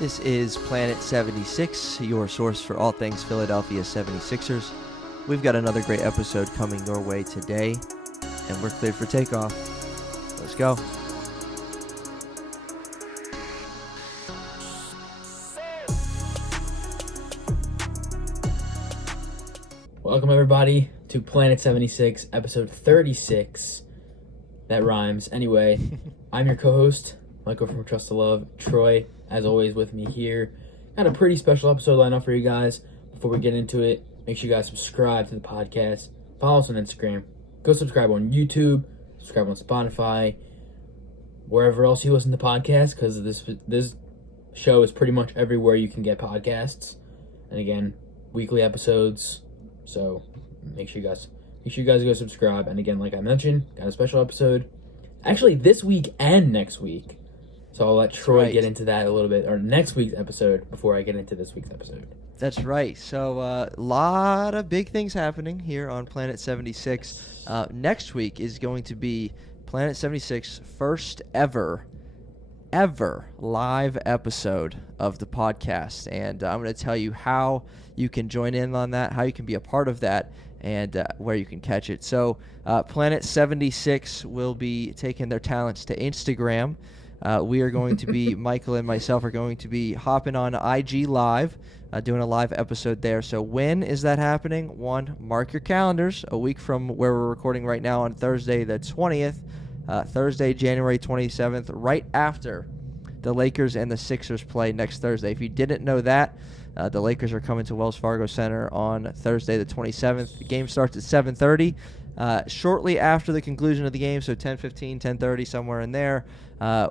This is Planet 76, your source for all things Philadelphia 76ers. We've got another great episode coming your way today, and we're cleared for takeoff. Let's go. Welcome, everybody, to Planet 76, episode 36. That rhymes. Anyway, I'm your co-host, Michael from Trust to Love. Troy, as always, with me here. Got a pretty special episode lined up for you guys. Before we get into it, make sure you guys subscribe to the podcast. Follow us on Instagram. Go subscribe on YouTube. Subscribe on Spotify. Wherever else you listen to podcasts, because this show is pretty much everywhere you can get podcasts. And again, weekly episodes. So make sure you guys go subscribe. And again, like I mentioned, got a special episode actually this week and next week. So I'll let Troy get into that a little bit, or next week's episode, before I get into this week's episode. That's right. So a lot of big things happening here on Planet 76. Next week is going to be Planet 76 first ever live episode of the podcast. And I'm going to tell you how you can join in on that, how you can be a part of that, and where you can catch it. So Planet 76 will be taking their talents to Instagram. We are going to be, Michael and myself are going to be hopping on IG Live, doing a live episode there. So when is that happening? One, mark your calendars. A week from where we're recording right now on Thursday the 20th, Thursday, January 27th, right after the Lakers and the Sixers play next Thursday. If you didn't know that, the Lakers are coming to Wells Fargo Center on Thursday the 27th. The game starts at 7:30. Shortly after the conclusion of the game, so 10:15, 10:30, somewhere in there,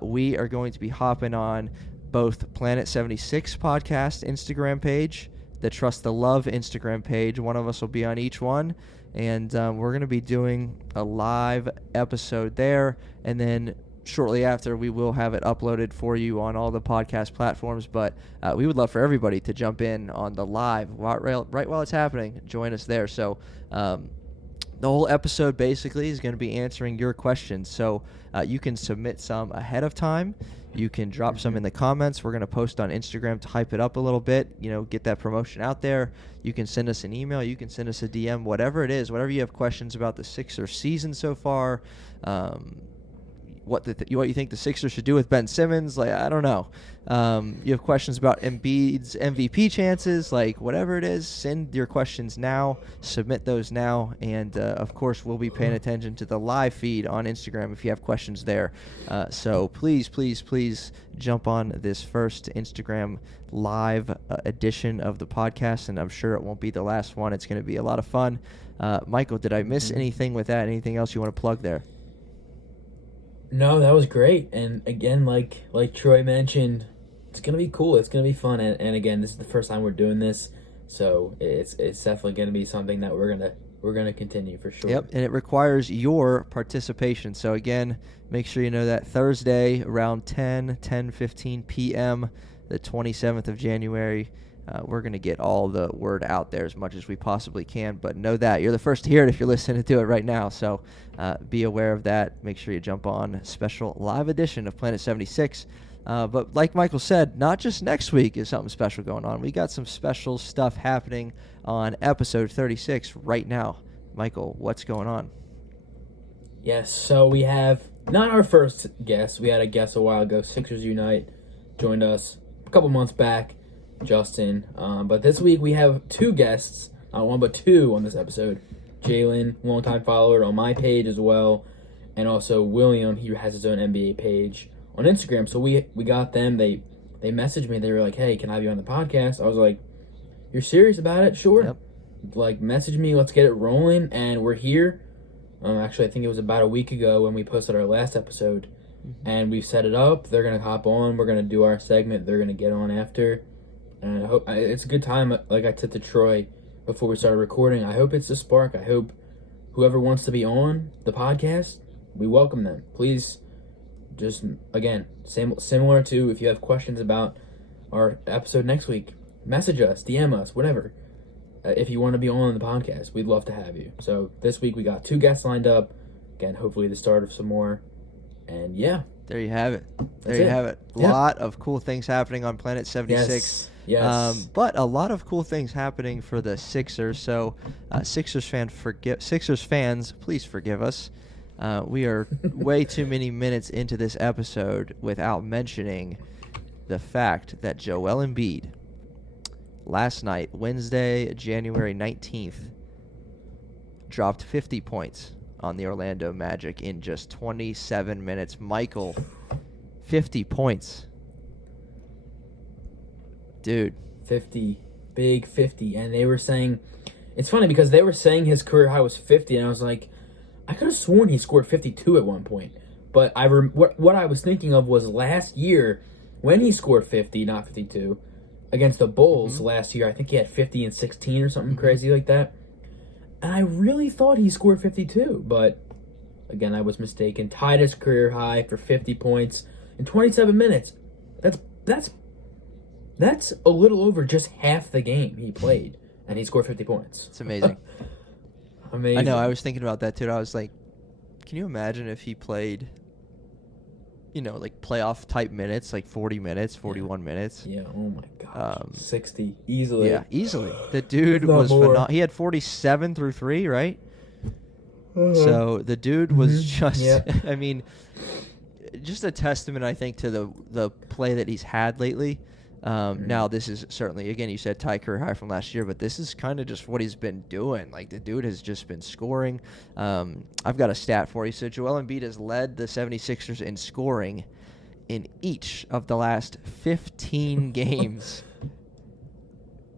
we are going to be hopping on both Planet 76 podcast Instagram page, the Trust the Love Instagram page. One of us will be on each one, and we're going to be doing a live episode there, and then shortly after we will have it uploaded for you on all the podcast platforms. But we would love for everybody to jump in on the live right while it's happening. Join us there. So the whole episode basically is going to be answering your questions. So you can submit some ahead of time. You can drop some in the comments. We're going to post on Instagram to hype it up a little bit, get that promotion out there. You can send us an email. You can send us a DM, whatever it is, whatever you have questions about the Sixers season so far, what you think the Sixers should do with Ben Simmons, I don't know. You have questions about Embiid's MVP chances, whatever it is, send your questions now, submit those now, and of course we'll be paying attention to the live feed on Instagram if you have questions there. So please jump on this first Instagram live edition of the podcast, and I'm sure it won't be the last one. It's going to be a lot of fun. Michael, did I miss anything with that? Anything else you want to plug there? No, that was great. And again, like Troy mentioned, it's going to be cool. It's going to be fun. And again, this is the first time we're doing this. So it's definitely going to be something that we're going to continue for sure. Yep, and it requires your participation. So again, make sure you know that Thursday around 10:15 p.m., the 27th of January, we're going to get all the word out there as much as we possibly can. But know that you're the first to hear it if you're listening to it right now. So be aware of that. Make sure you jump on a special live edition of Planet 76. But like Michael said, not just next week is something special going on. We got some special stuff happening on episode 36 right now. Michael, what's going on? Yes, so we have not our first guest. We had a guest a while ago. Sixers Unite joined us a couple months back. Justin, but this week we have two guests, not one but two on this episode. Jalen, longtime follower on my page as well, and also William, he has his own NBA page on Instagram. So we got them. They messaged me. They were like, "Hey, can I be on the podcast?" I was like, "You're serious about it? Sure." Yep. Message me. Let's get it rolling. And we're here. Actually, I think it was about a week ago when we posted our last episode, and we've set it up. They're gonna hop on. We're gonna do our segment. They're gonna get on after. And I hope it's a good time, like I said to Troy before we started recording. I hope it's a spark. I hope whoever wants to be on the podcast, we welcome them. Please, just, again, similar to if you have questions about our episode next week, message us, DM us, whatever. If you want to be on the podcast, we'd love to have you. So this week we got two guests lined up. Again, hopefully the start of some more And yeah. There you have it. That's it. A lot of cool things happening on Planet 76. Yes. But a lot of cool things happening for the Sixers. So, Sixers fans, please forgive us. We are way too many minutes into this episode without mentioning the fact that Joel Embiid last night, Wednesday, January 19th, dropped 50 points on the Orlando Magic in just 27 minutes. Michael, 50 points. Dude. 50. Big 50. And they were saying, it's funny because they were saying his career high was 50, and I was like, I could have sworn he scored 52 at one point. But what I was thinking of was last year when he scored 50, not 52, against the Bulls last year. I think he had 50 and 16 or something crazy like that. And I really thought he scored 52, but again, I was mistaken. Tied his career high for 50 points in 27 minutes. That's a little over just half the game he played, and he scored 50 points. It's amazing. Amazing. I know, I was thinking about that too. I was like, can you imagine if he played, like playoff type minutes, like 40 minutes, 41 minutes? Yeah, oh my gosh. 60, easily. Yeah, easily. The dude was phenomenal. He had 47 through 3, right? So the dude was just, I mean, just a testament, I think, to the play that he's had lately. Now, this is certainly, again, you said tie career high from last year, but this is kind of just what he's been doing. Like, the dude has just been scoring. I've got a stat for you. So, Joel Embiid has led the 76ers in scoring in each of the last 15 games.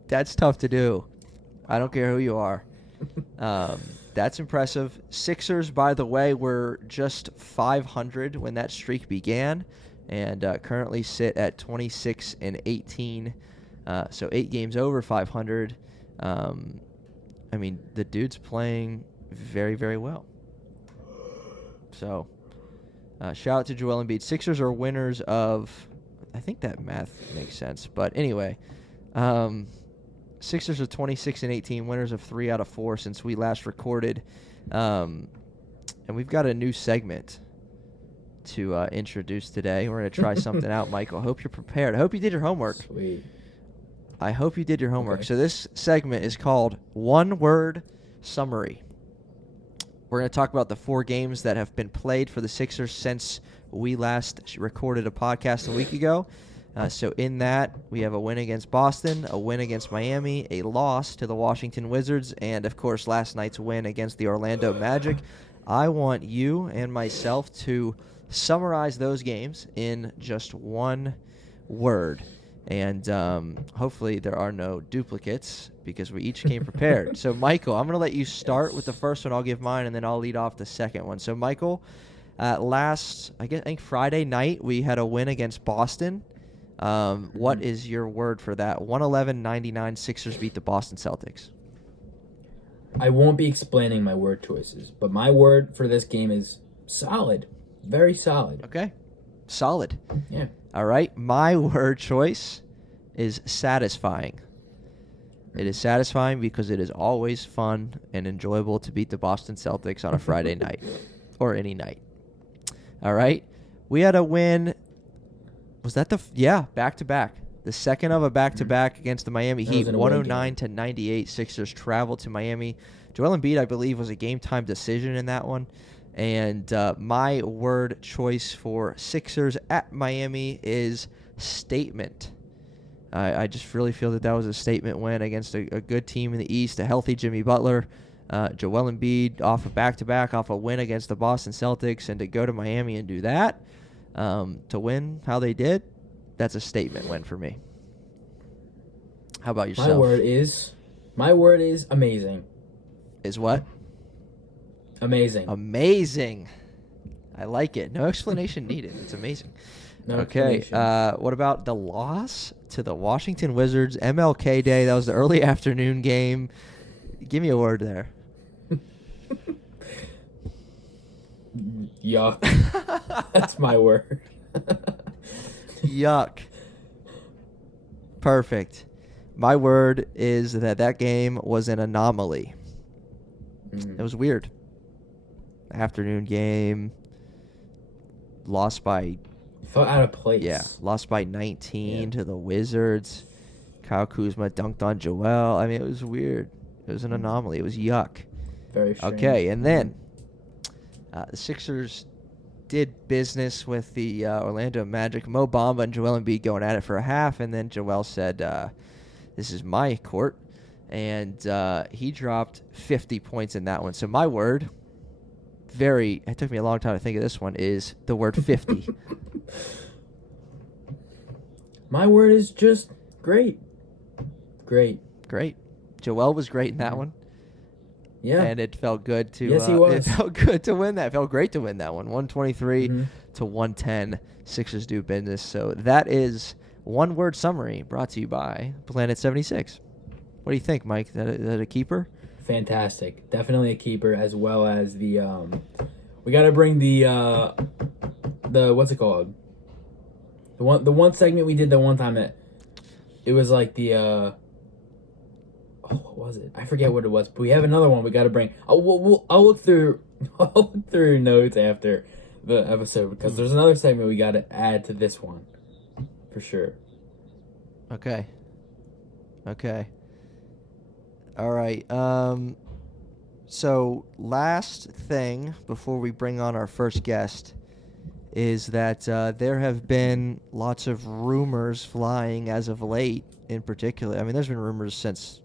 That's tough to do. I don't care who you are. That's impressive. Sixers, by the way, were just 500 when that streak began, and currently sit at 26-18. So 8 games over 500. I mean, the dude's playing very, very well. So shout out to Joel Embiid. Sixers are winners of, I think that math makes sense. But anyway, Sixers are 26-18, winners of 3 out of 4 since we last recorded. And we've got a new segment to introduce today. We're going to try something out, Michael. I hope you're prepared. I hope you did your homework. Sweet. I hope you did your homework. Okay. So this segment is called One Word Summary. We're going to talk about the 4 games that have been played for the Sixers since we last recorded a podcast a week ago. So in that, we have a win against Boston, a win against Miami, a loss to the Washington Wizards, and, of course, last night's win against the Orlando Magic. I want you and myself to summarize those games in just one word. And hopefully there are no duplicates because we each came prepared. So, Michael, I'm going to let you start with the first one. I'll give mine, and then I'll lead off the second one. So, Michael, I think Friday night we had a win against Boston. What is your word for that? 111-99 Sixers beat the Boston Celtics. I won't be explaining my word choices, but my word for this game is solid. Very solid. Okay. Solid. Yeah. All right. My word choice is satisfying. It is satisfying because it is always fun and enjoyable to beat the Boston Celtics on a Friday night or any night. All right. We had a win. Was that back-to-back. The second of a back-to-back against the Miami Heat, 109-98. Sixers traveled to Miami. Joel Embiid, I believe, was a game-time decision in that one. And my word choice for Sixers at Miami is statement. I just really feel that was a statement win against a good team in the East, a healthy Jimmy Butler. Joel Embiid off a back-to-back, off a win against the Boston Celtics, and to go to Miami and do that, to win how they did, that's a statement win for me. How about yourself? My word is amazing. Is what? Amazing. Amazing. I like it. No explanation needed. It's amazing. No okay. What about the loss to the Washington Wizards? MLK Day. That was the early afternoon game. Give me a word there. Yuck. That's my word. Yuck. Perfect. My word is that game was an anomaly. It was weird. Afternoon game. lost by Felt out of place. Yeah, lost by 19 to the Wizards. Kyle Kuzma dunked on Joel. I mean, it was weird. It was an anomaly. It was yuck. Very strange. Okay, and then the Sixers did business with the Orlando Magic. Mo Bamba and Joel Embiid going at it for a half, and then Joel said, this is my court. And he dropped 50 points in that one. So my word, it took me a long time to think of this one, is the word 50. My word is just great. Great. Joel was great in that one. Yeah. And it felt good to Yes, he was. It felt good to win that. It felt great to win that one. 123 to 110. Sixers do business. So that is one word summary brought to you by Planet 76. What do you think, Mike? Is that a keeper? Fantastic. Definitely a keeper, as well as the we got to bring the what's it called? The one segment we did the one time that it was like the what was it? I forget what it was, but we have another one we got to bring. I'll look through notes after the episode because there's another segment we got to add to this one for sure. Okay. All right. So last thing before we bring on our first guest is that there have been lots of rumors flying as of late. In particular, I mean, there's been rumors since,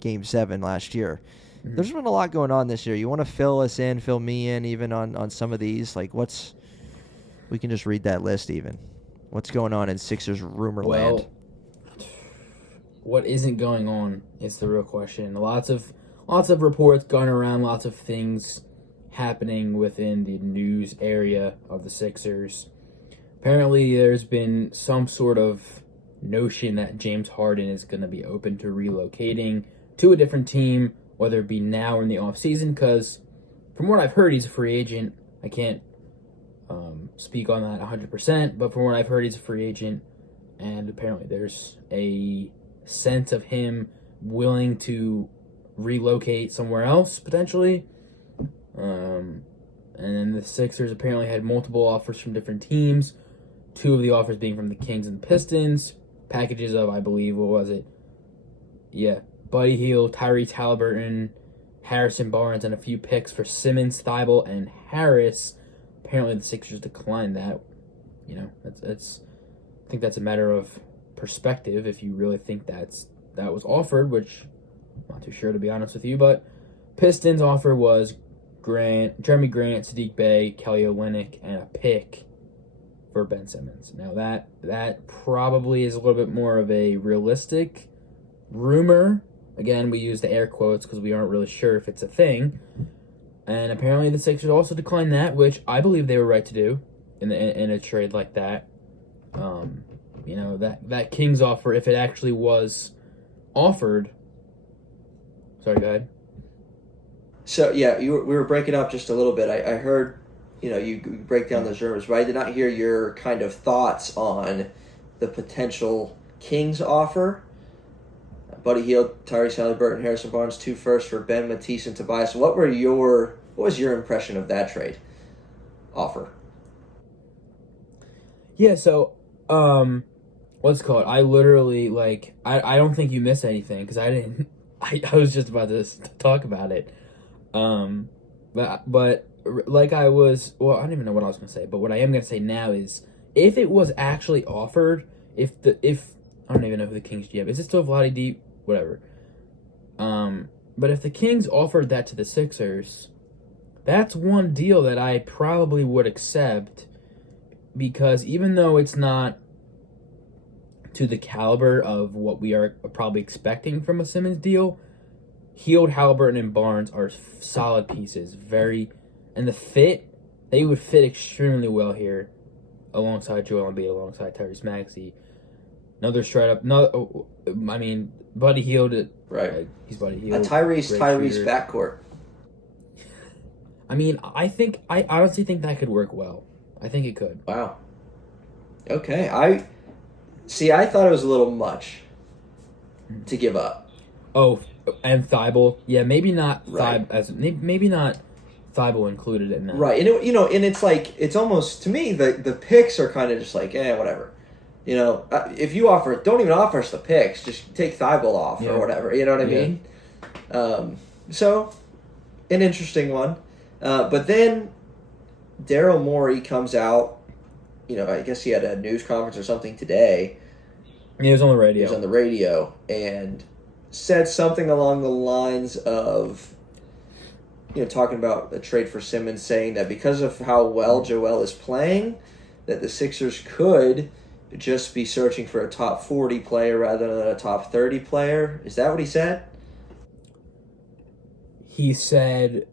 Game 7 last year. Mm-hmm. There's been a lot going on this year. You want to fill me in even on some of these? Like, we can just read that list even. What's going on in Sixers rumor land? What isn't going on is the real question. Lots of reports going around, lots of things happening within the news area of the Sixers. Apparently, there's been some sort of notion that James Harden is going to be open to relocating to a different team, whether it be now or in the offseason, because from what I've heard, he's a free agent. I can't speak on that 100%, but from what I've heard, he's a free agent, and apparently there's a sense of him willing to relocate somewhere else, potentially. And then the Sixers apparently had multiple offers from different teams, 2 of the offers being from the Kings and Pistons, packages of, I believe, what was it? Yeah, Buddy Hield, Tyrese Halliburton, Harrison Barnes, and a few picks for Simmons, Thibault, and Harris. Apparently the Sixers declined that. That's I think that's a matter of perspective if you really think that was offered, which I'm not too sure, to be honest with you. But Pistons' offer was Jeremy Grant, Sadiq Bey, Kelly Olynyk, and a pick for Ben Simmons. Now that probably is a little bit more of a realistic rumor. Again, we use the air quotes because we aren't really sure if it's a thing. And apparently the Sixers also declined that, which I believe they were right to do in a trade like that. That Kings offer, if it actually was offered. Sorry, go ahead. So, yeah, we were breaking up just a little bit. I heard, you break down those rumors, but I did not hear your kind of thoughts on the potential Kings offer. Buddy Hield, Tyrese Halliburton, Harrison Barnes, 2 firsts for Ben, Matisse, and Tobias. What was your impression of that trade offer? Yeah, so, what's it called? I literally, I don't think you missed anything, because I was just about to talk about it. But like I don't even know what I was going to say, but what I am going to say now is, if it was actually offered, if I don't even know who the Kings GM is. It still Vlade D? Whatever. But if the Kings offered that to the Sixers, that's one deal that I probably would accept, because even though it's not to the caliber of what we are probably expecting from a Simmons deal, Hield, Halliburton, and Barnes are solid pieces. And they would fit extremely well here, alongside Joel Embiid, alongside Tyrese Maxey. Buddy Hield. Right. He's Buddy Hield. A Tyrese backcourt. I honestly think that could work well. I think it could. Wow. Okay. I thought it was a little much to give up. Oh, and Thibault. Yeah, maybe not right. maybe not Thibault included in that. Right, and and it's like it's almost to me the picks are kind of just like whatever. If you offer, don't even offer us the picks. Just take Thibault off or whatever. You know what I mean? So, an interesting one. But then Daryl Morey comes out. I guess he had a news conference or something today. He was on the radio. He was on the radio and said something along the lines of, talking about a trade for Simmons, saying that because of how well Joel is playing, that the Sixers could just be searching for a top 40 player rather than a top 30 player. Is that what he said? He said,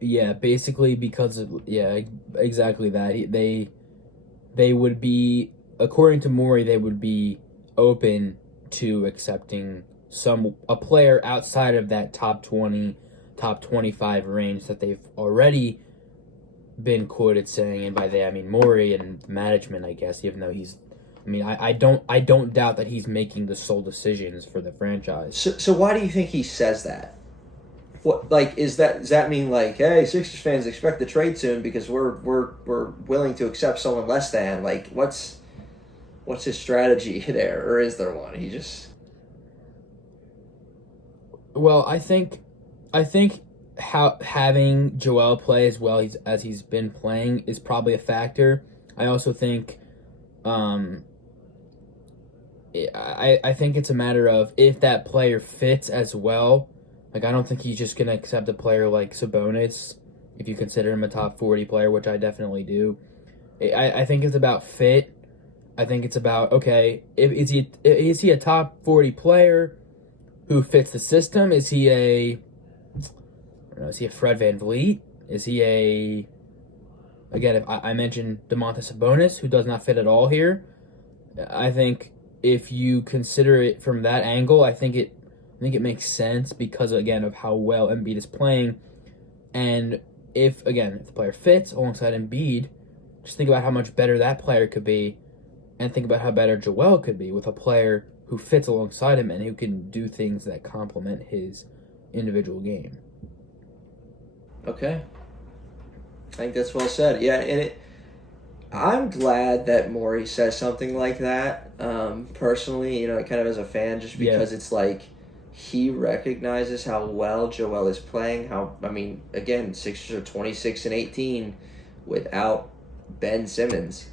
basically because of, exactly that. They would be, according to Morey, they would be open to accepting a player outside of that top 20, top 25 range that they've already been quoted saying, and by they I mean Morey and management, I guess, even though I don't doubt that he's making the sole decisions for the franchise. So why do you think he says that? What does that mean hey, Sixers fans expect the trade soon because we're willing to accept someone less than? What's his strategy there, or is there one? He just Well, I think having Joel play as well as he's been playing is probably a factor. I also think I think it's a matter of if that player fits as well. I don't think he's just going to accept a player like Sabonis, if you consider him a top 40 player, which I definitely do. I think it's about fit. I think it's about, okay, is he a top 40 player who fits the system? Is he a Fred VanVleet? Is he again, if I mentioned Domantas Sabonis, who does not fit at all here. I think if you consider it from that angle, I think it makes sense because, again, of how well Embiid is playing. And if the player fits alongside Embiid, just think about how much better that player could be, and think about how better Joel could be with a player who fits alongside him and who can do things that complement his individual game. Okay. I think that's well said. Yeah, and I'm glad that Morey says something like that, personally, kind of as a fan, just because it's he recognizes how well Joel is playing. Sixers are 26-18 without Ben Simmons,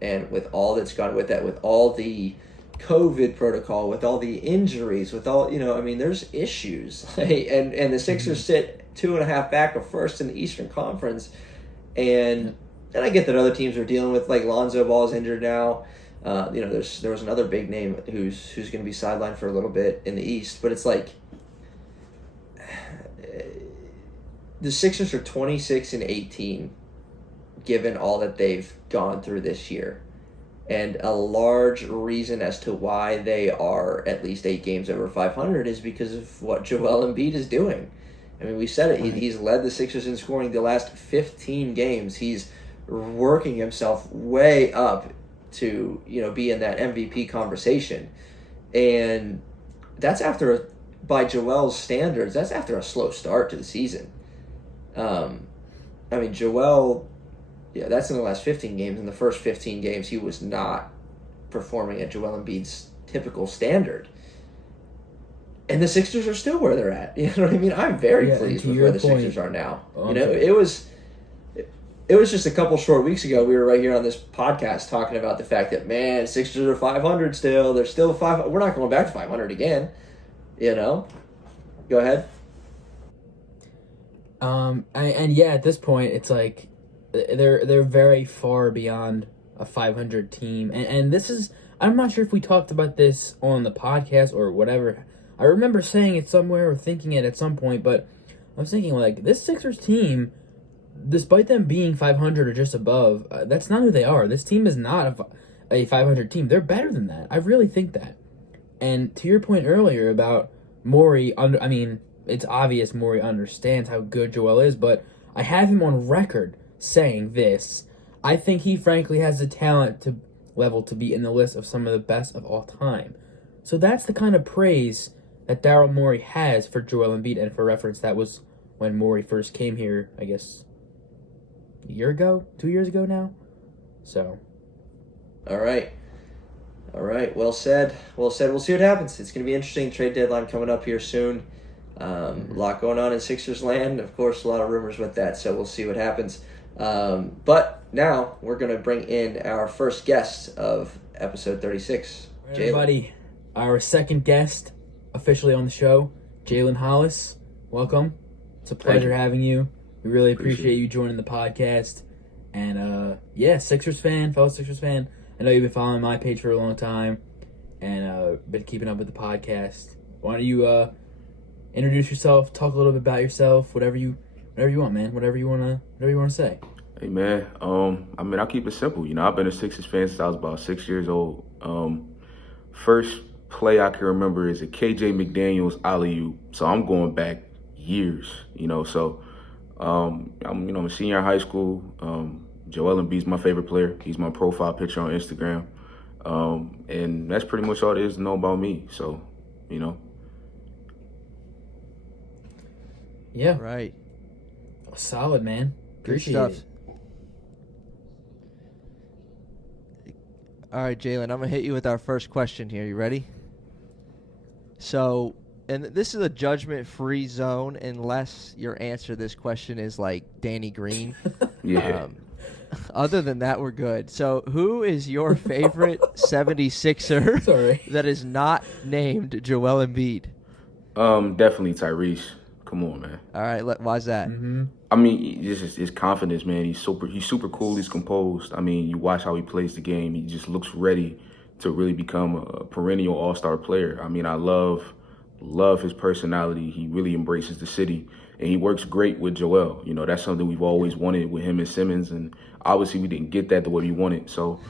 and with all that's gone with that, with all the COVID protocol, with all the injuries, with all there's issues. And the Sixers sit 2.5 back of first in the Eastern Conference, and I get that other teams are dealing with Lonzo Ball's injured now. There was another big name who's going to be sidelined for a little bit in the East, but it's the Sixers are 26-18, given all that they've gone through this year, and a large reason as to why they are at least 8 games over 500 is because of what Joel Embiid is doing. We said it. He's led the Sixers in scoring the last 15 games. He's working himself way up to be in that MVP conversation, and that's by Joel's standards, that's after a slow start to the season. Joel, that's in the last 15 games. In the first 15 games, he was not performing at Joel Embiid's typical standard, and the Sixers are still where they're at. You know what I mean? I'm very pleased with where the Sixers are now. It was just a couple short weeks ago, we were right here on this podcast talking about the fact that, man, Sixers are 500 still. They're still 500. We're not going back to 500 again. Go ahead. At this point, it's they're very far beyond a 500 team. And this is, I'm not sure if we talked about this on the podcast or whatever. I remember saying it somewhere or thinking it at some point, but I was thinking, this Sixers team, despite them being 500 or just above, that's not who they are. This team is not a 500 team. They're better than that. I really think that. And to your point earlier about Morey, it's obvious Morey understands how good Joel is, but I have him on record saying this. I think he frankly has the talent level to be in the list of some of the best of all time. So that's the kind of praise that Daryl Morey has for Joel Embiid, and for reference, that was when Morey first came here, I guess, a year ago, 2 years ago now. So. All right. Well said. We'll see what happens. It's going to be interesting. Trade deadline coming up here soon. A lot going on in Sixers land. Of course, a lot of rumors with that, so we'll see what happens. But now we're going to bring in our first guest of episode 36. Everybody, our second guest officially on the show, Jalen Hollis. Welcome. It's a pleasure having you. We really appreciate you joining the podcast. And, Sixers fan, fellow Sixers fan. I know you've been following my page for a long time and been keeping up with the podcast. Why don't you introduce yourself, talk a little bit about yourself, whatever you want, man. Whatever you wanna say. Hey man, I'll keep it simple. I've been a Sixers fan since I was about 6 years old. First play I can remember is a KJ McDaniels alley-oop. So I'm going back years, So I'm a senior in high school. Joel Embiid's my favorite player. He's my profile picture on Instagram. And that's pretty much all there is to know about me. So, Yeah. Right. Solid, man. Appreciate it. All right, Jalen, I'm going to hit you with our first question here. You ready? So, and this is a judgment-free zone unless your answer to this question is like Danny Green. Yeah. Other than that, we're good. So, who is your favorite 76er that is not named Joel Embiid? Definitely Tyrese. Come on, man. All right, why's that? Mm-hmm. I mean, his confidence, man. He's super cool. He's composed. I mean, you watch how he plays the game. He just looks ready to really become a perennial all-star player. I mean, I love his personality. He really embraces the city, and he works great with Joel. That's something we've always wanted with him and Simmons, and obviously we didn't get that the way we wanted. So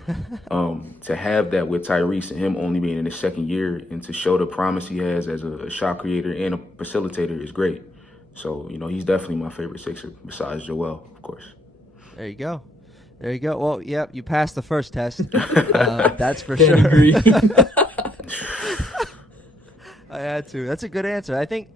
to have that with Tyrese and him only being in his second year and to show the promise he has as a shot creator and a facilitator is great. So, he's definitely my favorite Sixer besides Joel, of course. There you go. Well, yep, you passed the first test. That's for sure. I had to. That's a good answer. I think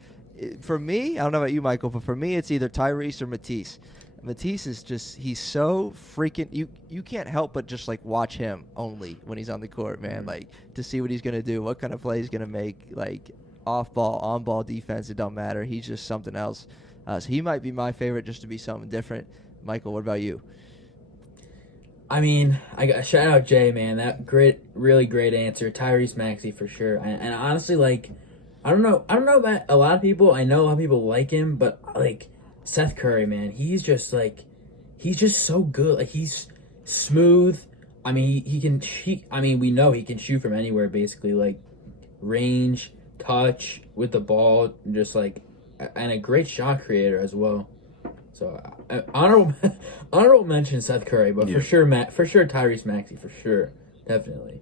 for me, I don't know about you, Michael, but for me, it's either Tyrese or Matisse. Matisse is just, he's so freaking, you can't help but just like watch him only when he's on the court, man. Like to see what he's going to do, what kind of play he's going to make, like off ball, on ball defense, it don't matter. He's just something else. So he might be my favorite just to be something different. Michael, what about you? I mean, I got shout out Jay, man. That really great answer. Tyrese Maxey for sure. And honestly, like, I don't know about a lot of people. I know a lot of people like him, but like Seth Curry, man, he's just so good. Like he's smooth. I mean, we know he can shoot from anywhere, basically. Like range, touch with the ball, just like, and a great shot creator as well. So honorable mention Seth Curry, but for sure Tyrese Maxey, for sure, definitely.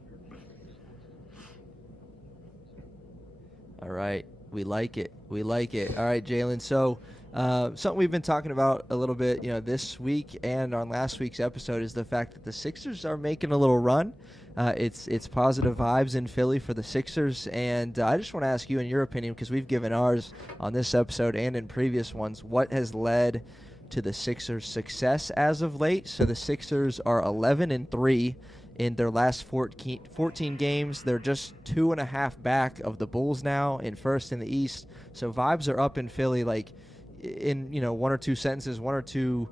All right, we like it. All right, Jalen. So something we've been talking about a little bit, this week and on last week's episode is the fact that the Sixers are making a little run. It's positive vibes in Philly for the Sixers, and I just want to ask you, in your opinion, because we've given ours on this episode and in previous ones, what has led to the Sixers' success as of late? So the Sixers are 11-3 in their last 14 games. They're just 2.5 back of the Bulls now in first in the East. So vibes are up in Philly, like in one or two sentences, one or two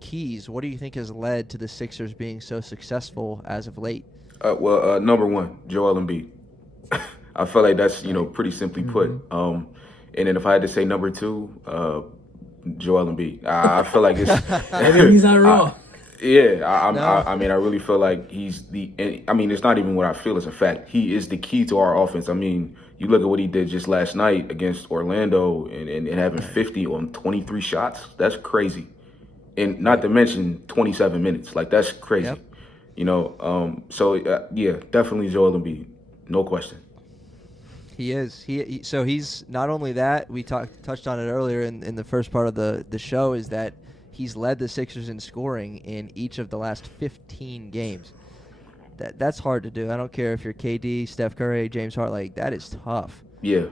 keys. What do you think has led to the Sixers being so successful as of late? Number one, Joel Embiid. I feel like that's pretty simply put. And then if I had to say number two, Joel Embiid. I feel like it's. I mean, he's not wrong. I mean, I really feel like he's it's not even what I feel, it's a fact. He is the key to our offense. I mean, you look at what he did just last night against Orlando and having 50 on 23 shots. That's crazy. And not to mention 27 minutes. Like, that's crazy. Yep. So definitely Joel Embiid. No question. He is. So he's not only that, we touched on it earlier in the first part of the show, is that he's led the Sixers in scoring in each of the last 15 games. That's hard to do. I don't care if you're KD, Steph Curry, James Harden. Like, that is tough. Yeah,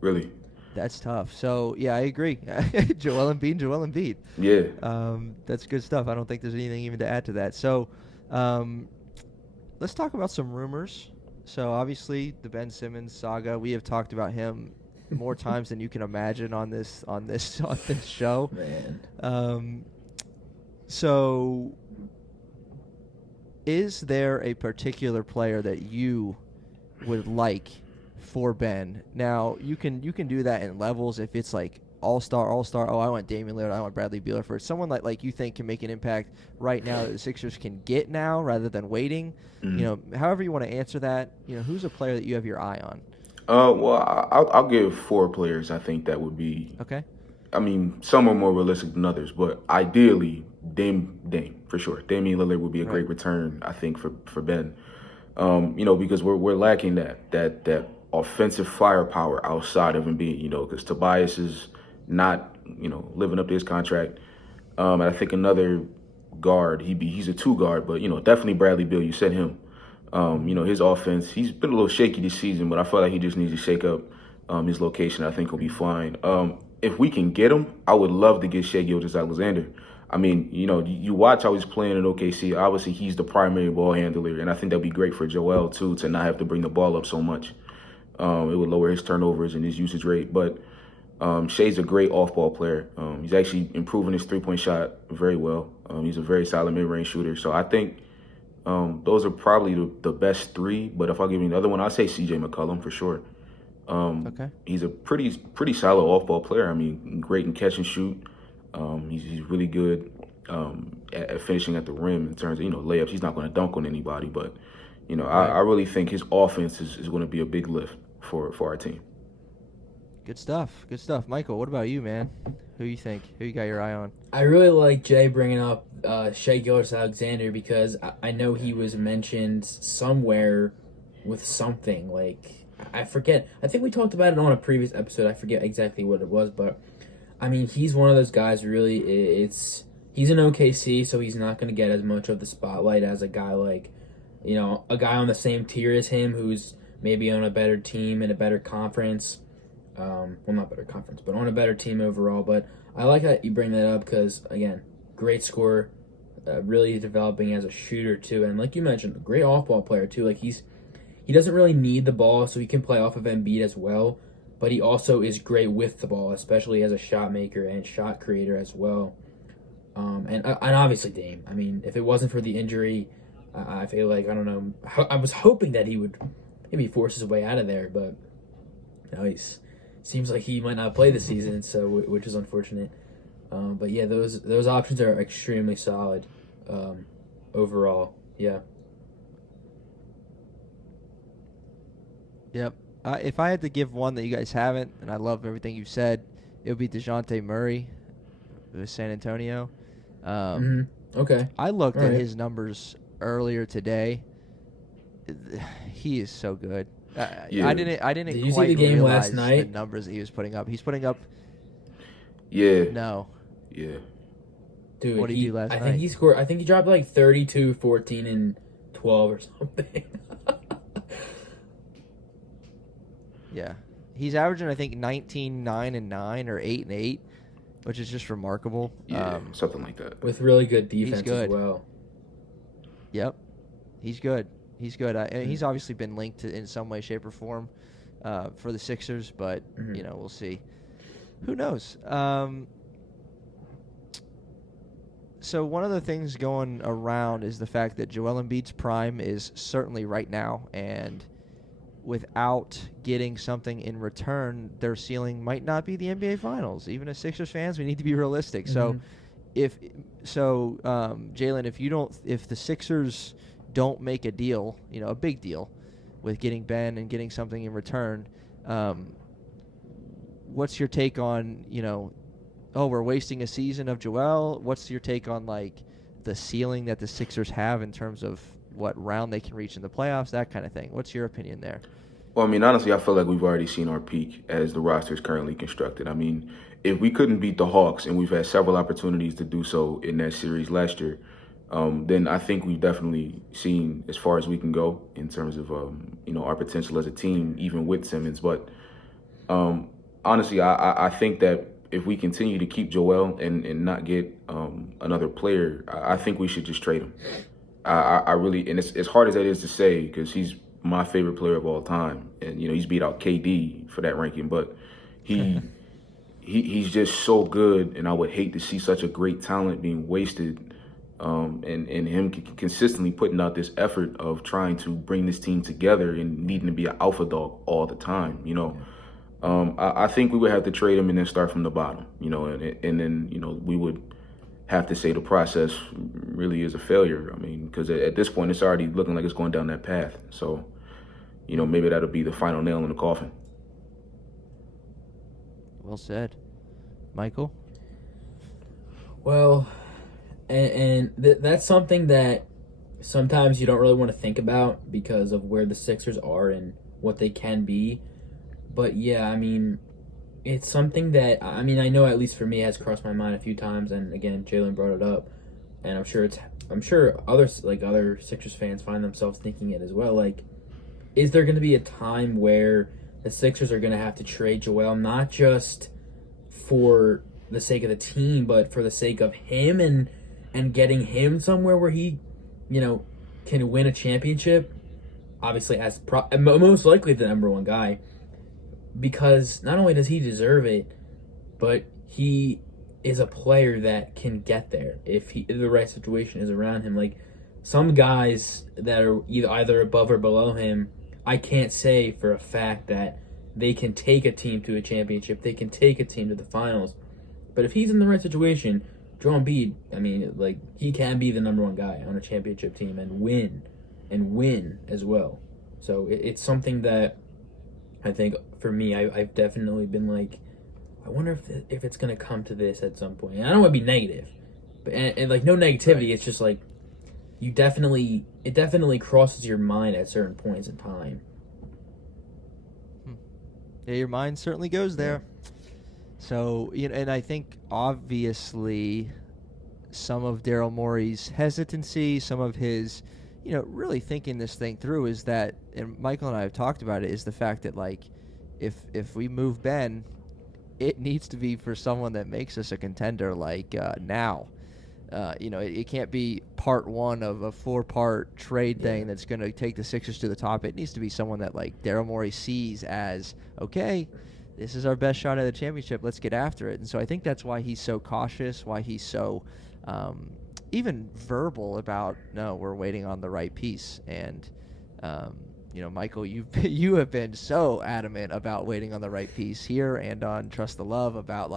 really. That's tough. So, yeah, I agree. Joel Embiid. Yeah. That's good stuff. I don't think there's anything even to add to that. So, um, let's talk about some rumors. So, obviously, the Ben Simmons saga. We have talked about him more times than you can imagine on this show. Man. So, is there a particular player that you would like for Ben? Now, you can do that in levels. If it's like all-star, oh, I want Damian Lillard, I want Bradley Beal for someone like you think can make an impact right now that the Sixers can get now rather than waiting. Mm-hmm. However you want to answer that, who's a player that you have your eye on? Well, I'll give 4 players. I think that would be. Okay. I mean, some are more realistic than others, but ideally, Dame for sure. Damian Lillard would be a great return, I think, for Ben. Because we're lacking that offensive firepower outside of Embiid. Because Tobias is not living up to his contract. And I think another guard, he's a 2 guard, but definitely Bradley Beal. You said him. His offense, he's been a little shaky this season, but I feel like he just needs to shake up his location. I think he'll be fine. If we can get him, I would love to get Shai Gilgeous-Alexander. I mean, you watch how he's playing in OKC. Obviously, he's the primary ball handler, and I think that'd be great for Joel, too, to not have to bring the ball up so much. It would lower his turnovers and his usage rate. But Shai's a great off-ball player. He's actually improving his three-point shot very well. He's a very solid mid-range shooter. So I think those are probably the best 3. But if I'll give you another one, I'll say C.J. McCollum for sure. Okay. He's a pretty solid off-ball player. I mean, great in catch and shoot. He's really good at finishing at the rim in terms of layups. He's not going to dunk on anybody, but I really think his offense is going to be a big lift for our team. Good stuff. Michael, what about you, man? Who you think? Who you got your eye on? I really like Jay bringing up Shai Gilgeous-Alexander because I know he was mentioned somewhere with something like. I forget. I think we talked about it on a previous episode. I forget exactly what it was, but I mean, he's one of those guys. Really, he's in OKC, so he's not going to get as much of the spotlight as a guy like, a guy on the same tier as him, who's maybe on a better team in a better conference. Well, not better conference, but on a better team overall. But I like that you bring that up because, again, great scorer, really developing as a shooter too, and like you mentioned, a great off-ball player too. Like he doesn't really need the ball, so he can play off of Embiid as well. But he also is great with the ball, especially as a shot maker and shot creator as well. And obviously Dame. I mean, if it wasn't for the injury, I feel like, I don't know, I was hoping that he would maybe force his way out of there, but he seems like he might not play this season, so which is unfortunate. But yeah, those options are extremely solid overall. Yeah. Yep. If I had to give one that you guys haven't, and I love everything you've said, it would be DeJounte Murray with San Antonio. Okay. I looked at his numbers earlier today. He is so good. Yeah. I didn't Did you quite see the game realize last night? the numbers that he was putting up. He's putting up. Yeah. No. Yeah. Dude, What did he do last I night? think he scored. I think he dropped like 32, 14, and 12 or something. Yeah. He's averaging, I think, 19, 9, and 9, or 8 and 8, which is just remarkable. Yeah, something like that. With really good defense good. as well. Yep. He's good. And he's obviously been linked to, in some way, shape, or form for the Sixers, but, we'll see. Who knows? So one of the things going around is the fact that Joel Embiid's prime is certainly right now, and without getting something in return, their ceiling might not be the NBA Finals. Even as Sixers fans, we need to be realistic. So, Jalen, if the Sixers don't make a deal, a big deal, with getting Ben and getting something in return, what's your take on we're wasting a season of Joel? What's your take on the ceiling that the Sixers have in terms of what round they can reach in the playoffs, that kind of thing? What's your opinion there? Well, I mean, honestly, I feel like we've already seen our peak as the roster is currently constructed. I mean, if we couldn't beat the Hawks, and we've had several opportunities to do so in that series last year, then I think we've definitely seen as far as we can go in terms of, our potential as a team, even with Simmons. But honestly, I think that if we continue to keep Joel and not get another player, I think we should just trade him. I really, and it's as hard as that is to say, because he's my favorite player of all time, and he's beat out KD for that ranking, but he he's just so good, and I would hate to see such a great talent being wasted, and him consistently putting out this effort of trying to bring this team together and needing to be an alpha dog all the time. I think we would have to trade him and then start from the bottom. And then we would have to say the process really is a failure. I mean, because at this point it's already looking like it's going down that path. So, maybe that'll be the final nail in the coffin. Well said. Michael? Well, that's something that sometimes you don't really want to think about because of where the Sixers are and what they can be. But yeah, I mean, it's something that, I know at least for me, it has crossed my mind a few times. And again, Jalen brought it up, and I'm sure other Sixers fans find themselves thinking it as well. Like, is there going to be a time where the Sixers are going to have to trade Joel, not just for the sake of the team, but for the sake of him and getting him somewhere where he, can win a championship? Obviously, as most likely the number one guy, because not only does he deserve it, but he is a player that can get there if the right situation is around him. Like, some guys that are either above or below him, I can't say for a fact that they can take a team to a championship. They can take a team to the finals. But if he's in the right situation, Joel Embiid, he can be the number one guy on a championship team and win as well. So it's something that I think for me, I've definitely been like, I wonder if it's going to come to this at some point. And I don't want to be negative, but and no negativity. Right. It's just like it definitely crosses your mind at certain points in time. Yeah, your mind certainly goes there. Yeah. So, and I think obviously some of Daryl Morey's hesitancy, some of his, really thinking this thing through is that, and Michael and I have talked about it, is the fact that, if we move Ben, it needs to be for someone that makes us a contender, now. It can't be part one of a 4-part trade thing that's going to take the Sixers to the top. It needs to be someone that, Daryl Morey sees as, okay, this is our best shot at the championship. Let's get after it. And so I think that's why he's so cautious, why he's so even verbal about, no, we're waiting on the right piece. And, Michael, you have been so adamant about waiting on the right piece here and on Trust the Love about,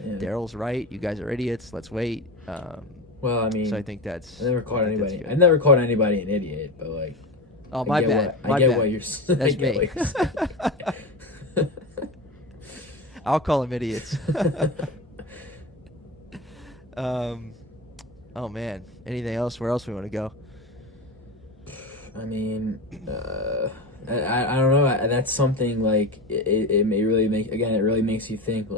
Daryl's right. You guys are idiots. Let's wait. Well, so I think that's. I never called anybody an idiot, but Oh, my bad. I get what you're saying. That's me. I'll call them idiots. Oh man. Anything else? Where else we want to go? I don't know. That's something it may really make. Again, it really makes you think.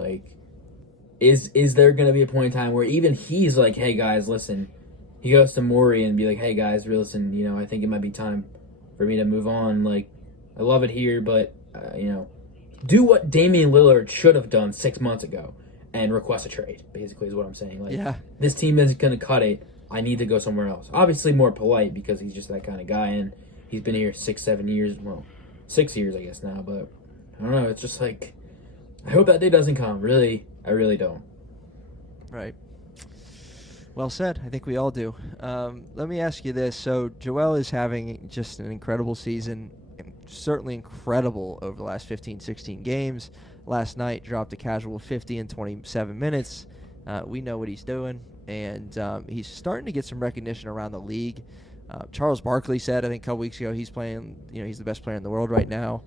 Is there going to be a point in time where even he's like, hey guys, listen. He goes to Morey and be like, hey guys, listen. I think it might be time for me to move on. I love it here, but do what Damian Lillard should have done 6 months ago and request a trade, basically, is what I'm saying. This team isn't going to cut it. I need to go somewhere else. Obviously more polite because he's just that kind of guy, and he's been here 6-7 years. Well, 6 years, I guess, now. But I don't know. It's just I hope that day doesn't come. Really, I really don't. Right. Well said. I think we all do. Let me ask you this. So Joel is having just an incredible season. Certainly incredible over the last 15, 16 games. Last night dropped a casual 50 in 27 minutes. We know what he's doing, and he's starting to get some recognition around the league. Charles Barkley said, I think a couple weeks ago, he's playing, he's the best player in the world right now.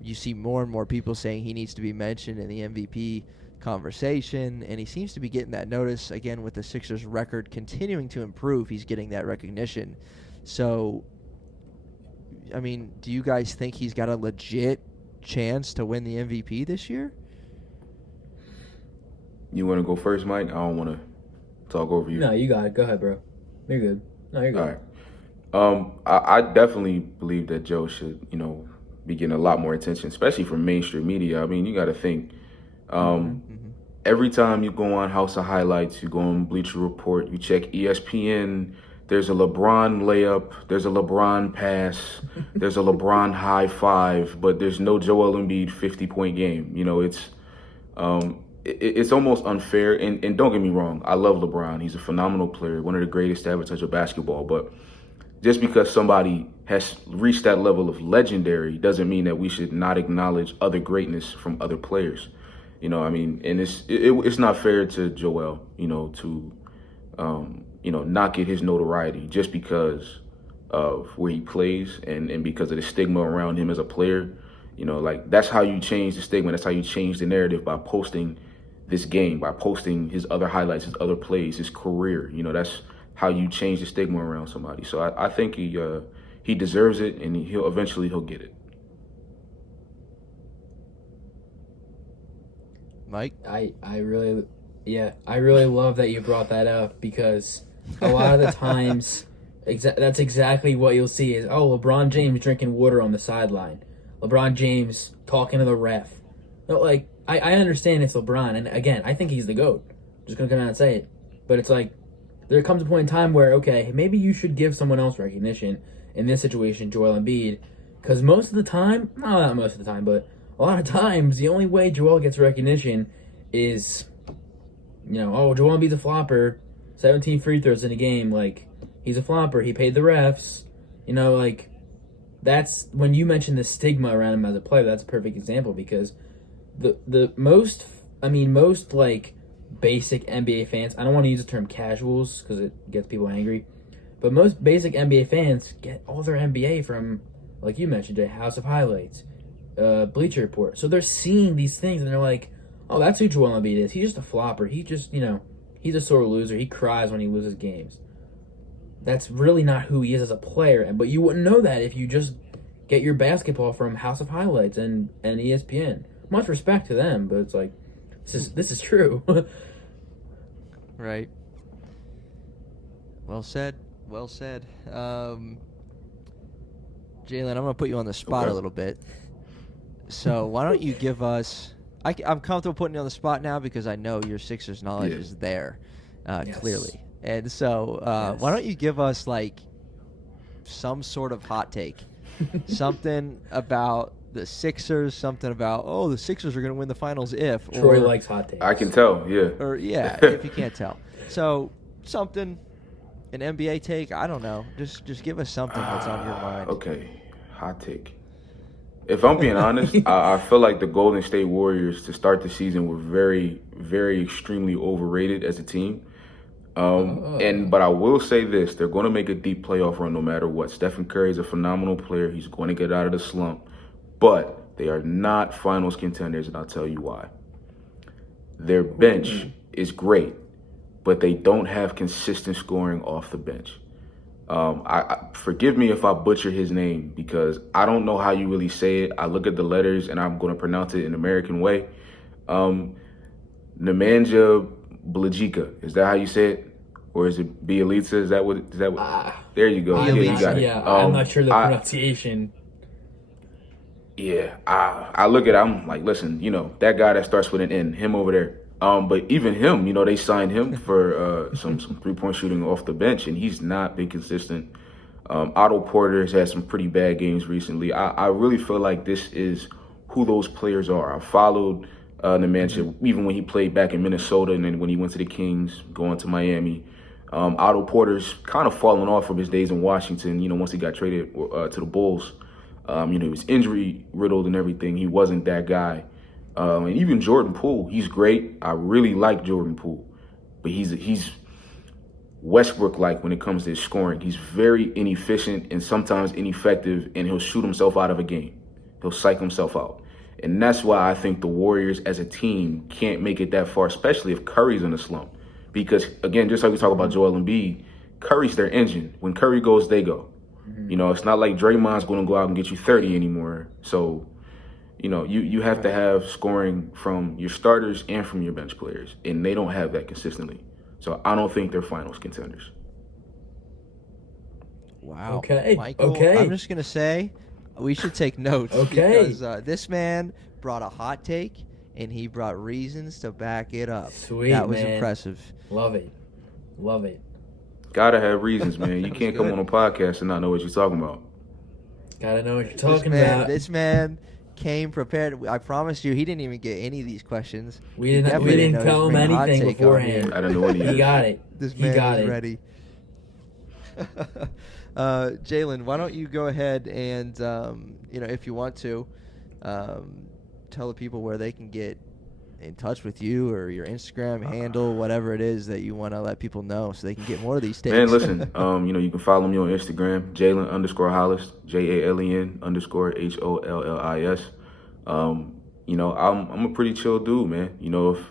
You see more and more people saying he needs to be mentioned in the MVP conversation, and he seems to be getting that notice. Again, with the Sixers record continuing to improve, he's getting that recognition. So, do you guys think he's got a legit chance to win the MVP this year? You want to go first, Mike? I don't want to talk over you. No, you got it. Go ahead, bro. You're good. No, you're good. All right. I definitely believe that Joe should, be getting a lot more attention, especially from mainstream media. You got to think Every time you go on House of Highlights, you go on Bleacher Report, you check ESPN, there's a LeBron layup, there's a LeBron pass, there's a LeBron high five, but there's no Joel Embiid 50-point game. It's almost unfair. And don't get me wrong, I love LeBron. He's a phenomenal player, one of the greatest to ever touch a basketball. But just because somebody has reached that level of legendary doesn't mean that we should not acknowledge other greatness from other players. And it's not fair to Joel, to not get his notoriety just because of where he plays and because of the stigma around him as a player. That's how you change the stigma. That's how you change the narrative, by posting this game, by posting his other highlights, his other plays, his career. That's how you change the stigma around somebody. So I think he deserves it, and he'll get it. Mike? I really love that you brought that up, because a lot of the times that's exactly what you'll see is, LeBron James drinking water on the sideline. LeBron James talking to the ref. No, I understand it's LeBron, and again, I think he's the GOAT. Just gonna come out and say it. But it's like, there comes a point in time where, okay, maybe you should give someone else recognition. In this situation, Joel Embiid, because most of the time, not most of the time, but a lot of times, the only way Joel gets recognition is, Joel Embiid's a flopper, 17 free throws in a game, he's a flopper, he paid the refs, that's, when you mention the stigma around him as a player, that's a perfect example, because the most basic NBA fans, I don't want to use the term casuals, because it gets people angry, but most basic NBA fans get all their NBA from, like you mentioned, House of Highlights, Bleacher Report. So they're seeing these things, and they're like, oh, that's who Joel Embiid is. He's just a flopper. He just, he's a sore loser. He cries when he loses games. That's really not who he is as a player. But you wouldn't know that if you just get your basketball from House of Highlights and ESPN. Much respect to them, but it's like, this is true. Right. Well said. Well said. Jalen, I'm going to put you on the spot a little bit. So why don't you give us – I'm comfortable putting you on the spot now because I know your Sixers knowledge is there, clearly. And so why don't you give us, some sort of hot take, something about the Sixers, something about, the Sixers are going to win the finals if. Troy likes hot takes. I can tell, yeah. Or, if you can't tell. So something, an NBA take, I don't know. Just give us something that's on your mind. Okay, hot take. If I'm being honest, I feel like the Golden State Warriors to start the season were very, very extremely overrated as a team. But I will say this, they're going to make a deep playoff run no matter what. Stephen Curry is a phenomenal player. He's going to get out of the slump. But they are not finals contenders, and I'll tell you why. Their bench is great, but they don't have consistent scoring off the bench. Forgive me if I butcher his name because I don't know how you really say it. I look at the letters and I'm going to pronounce it an American way. Nemanja Bjelica, is that how you say it? Or is it Bjelica? Is that what? There you go. You got it. Yeah, I'm not sure the pronunciation. I look at it, I'm like, listen, that guy that starts with an N, him over there. But even him, they signed him for some three-point shooting off the bench, and he's not been consistent. Otto Porter has had some pretty bad games recently. I really feel like this is who those players are. I followed Nemanja even when he played back in Minnesota, and then when he went to the Kings, going to Miami. Otto Porter's kind of fallen off from his days in Washington, once he got traded to the Bulls. He was injury-riddled and everything. He wasn't that guy. And even Jordan Poole, he's great. I really like Jordan Poole, but he's Westbrook-like when it comes to his scoring. He's very inefficient and sometimes ineffective, and he'll shoot himself out of a game. He'll psych himself out. And that's why I think the Warriors as a team can't make it that far, especially if Curry's in a slump. Because, again, just like we talk about Joel Embiid, Curry's their engine. When Curry goes, they go. It's not like Draymond's going to go out and get you 30 anymore. So, you have to have scoring from your starters and from your bench players, and they don't have that consistently. So I don't think they're finals contenders. Wow. Okay. Michael, okay. I'm just going to say we should take notes. Okay. Because this man brought a hot take, and he brought reasons to back it up. Sweet, that was man. impressive. Love it. Love it. Gotta have reasons, man. You can't come on a podcast and not know what you're talking about. Gotta know what you're talking about. This man came prepared. I promise you, he didn't even get any of these questions. We didn't tell him anything beforehand. I didn't know any of He it. got it. This He man got is it. ready. Jalen, why don't you go ahead and, if you want to, tell the people where they can get in touch with you or your Instagram handle, whatever it is that you want to let people know so they can get more of these things. Man, listen, you can follow me on Instagram, Jalen_Hollis, JALEN_HOLLIS. I'm a pretty chill dude, man.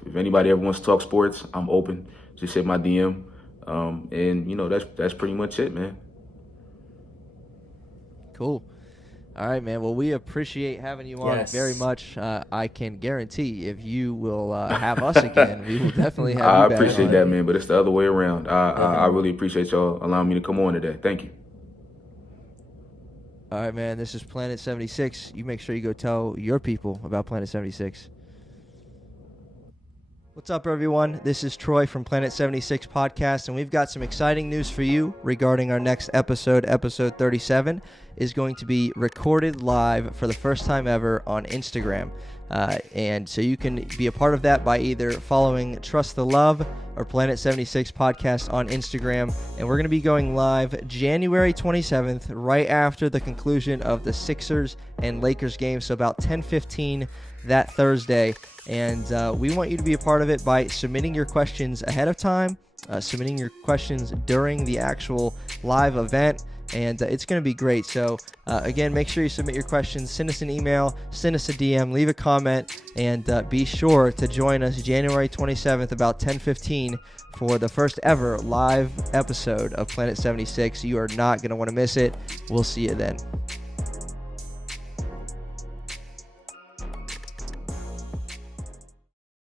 If anybody ever wants to talk sports, I'm open. Just hit my DM. That's pretty much it, man. Cool. All right, man. Well, we appreciate having you on very much. I can guarantee if you will have us again, we will definitely have you I back appreciate on. that, man, but it's the other way around. I really appreciate y'all allowing me to come on today. Thank you. All right, man. This is Planet 76. You make sure you go tell your people about Planet 76. What's up, everyone? This is Troy from Planet 76 Podcast, and we've got some exciting news for you regarding our next episode. Episode 37 is going to be recorded live for the first time ever on Instagram. And so you can be a part of that by either following Trust the Love or Planet 76 Podcast on Instagram. And we're going to be going live January 27th, right after the conclusion of the Sixers and Lakers game. So about 10:15 that Thursday. And we want you to be a part of it by submitting your questions ahead of time, submitting your questions during the actual live event. And it's going to be great. So, again, make sure you submit your questions. Send us an email, send us a DM, leave a comment, and be sure to join us January 27th about 10:15 for the first ever live episode of Planet 76. You are not going to want to miss it. We'll see you then.